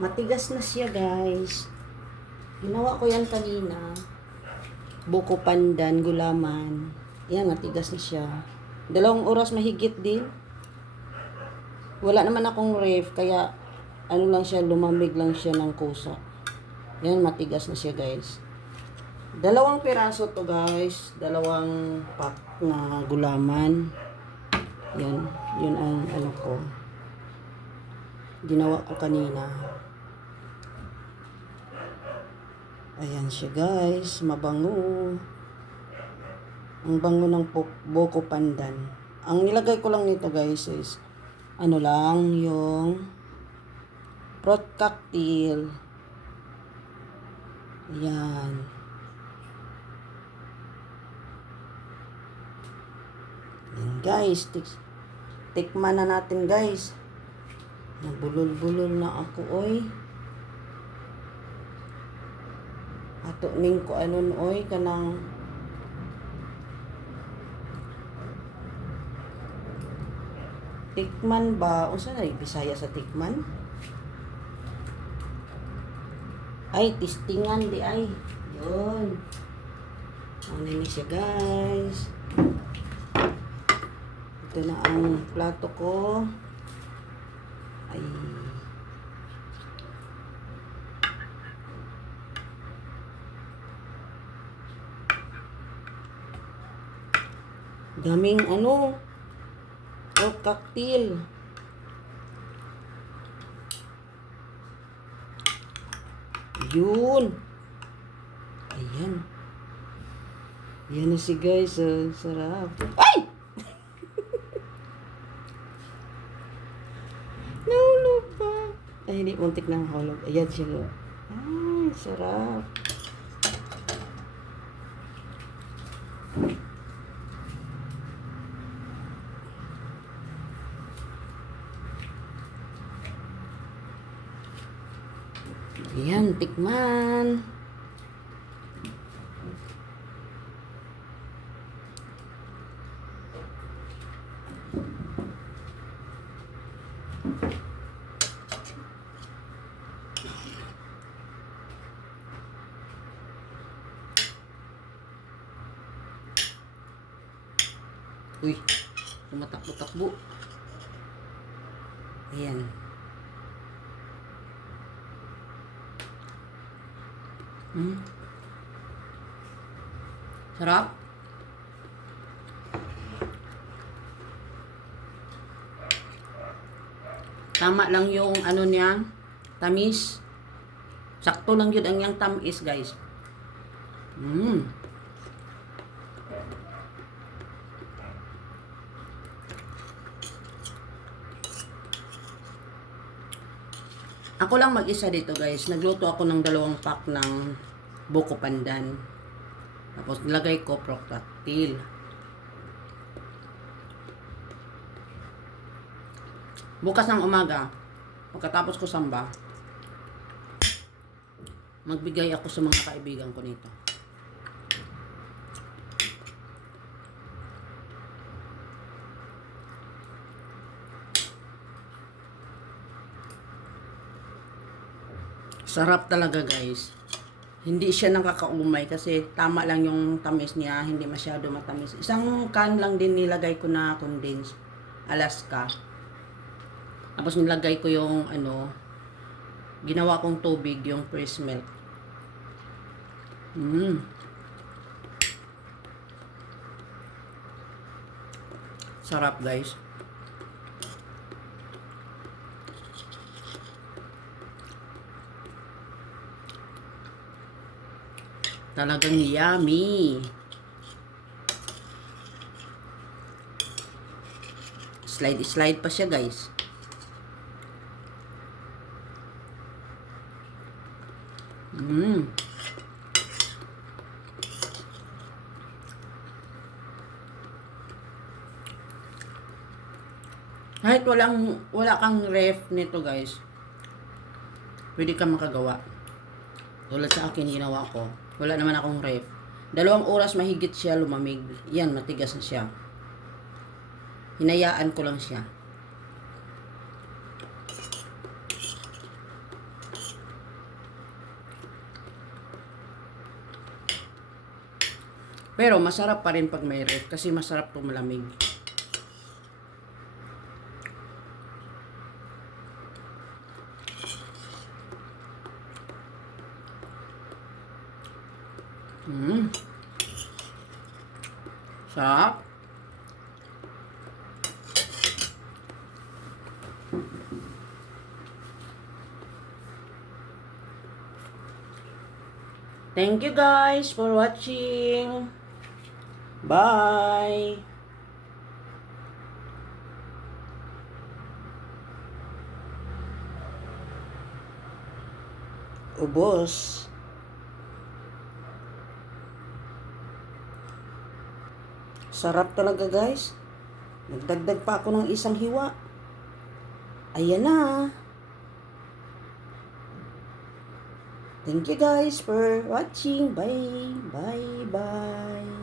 Matigas na siya, guys. Ginawa ko yan kanina. Buko pandan, gulaman. Yan, matigas na siya. 2 oras mahigit din. Wala naman akong ref, kaya ano lang siya, lumamig lang siya ng kusa. Yan, matigas na siya, guys. 2 piraso to, guys. 2 pack na gulaman. Yan, yun ang ano ko. Ginawa ko kanina. Ayan siya, guys. Mabango. Ang bango ng buko pandan. Ang nilagay ko lang nito, guys, is ano lang, yung fruit cocktail. Ayan. Ayan, guys. Tikman na natin, guys. Nabulol-bulol na ako, oy. Ato ning ko anon, oy, kanang tikman ba? Unsa na Bisaya sa tikman? Ay, tistingan di ay. Yun. Ano ni siya, guys. Ito na ang plato ko. Ay. Daming ano. Oh, cocktail. Yun. Ayan. Yan na si guys. Sarap. Ay! Nahulog pa. Ay, hindi. Muntik na hulog. Ayan siya. Ay, sarap. Ayan, tikman. Uy, tumatakbo-takbo. Ayan. Sarap. Tama lang yung ano niya, tamis. Sakto lang yun ang yung tamis, guys. Ako lang mag-isa dito, guys. Nagluto ako ng 2 pack ng buko pandan. Tapos nilagay ko proctatil. Bukas ng umaga, pagkatapos ko samba, magbigay ako sa mga kaibigan ko nito. Sarap talaga, guys. Hindi siya nakakaumay kasi tama lang yung tamis niya, hindi masyado matamis. Isang can lang din nilagay ko na condensed Alaska. Tapos nilagay ko yung ano, ginawa kong tubig, yung fresh milk. Sarap, guys. Talagang yummy. Slide pa siya, guys. Kahit wala kang ref nito, guys, pwede kang makagawa. Tulad sa akin, ginawa ko. Wala naman akong ref. 2 oras mahigit siya lumamig. Yan, matigas na siya. Hinayaan ko lang siya. Pero masarap pa rin pag may ref kasi masarap to malamig. Sarap. Thank you guys for watching. Bye. Ubos. Sarap talaga guys. Nagdagdag pa ako ng isang hiwa. Ayan na. Thank you guys for watching. Bye. Bye. Bye.